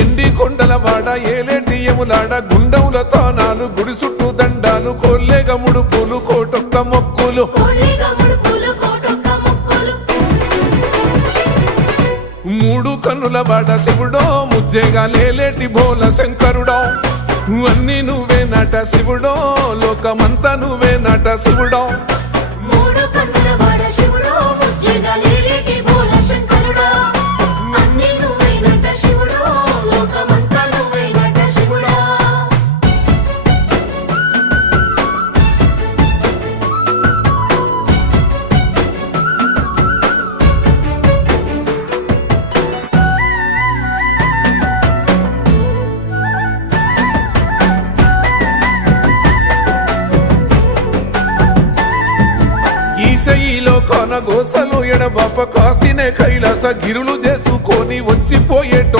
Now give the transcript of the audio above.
ఎండి కొండల వాడ ఏలేటి యములాడ గుండముల తానాలు గుడి చుట్టూ దండాలు కొల్లేగ ముడుపులు కోటొక్క మొక్కులు మూడు కన్నుల వాడ శివుడో ముజ్జేగా లేలేటి బోల శంకరుడో అన్ని నువ్వే నట శివుడో లోకమంతా నువ్వే నట శివుడో ఈశయిలో కొన గోసలు ఎడబాప కాసినే కైలాస గిరులు చేసుకొని వచ్చిపోయేటో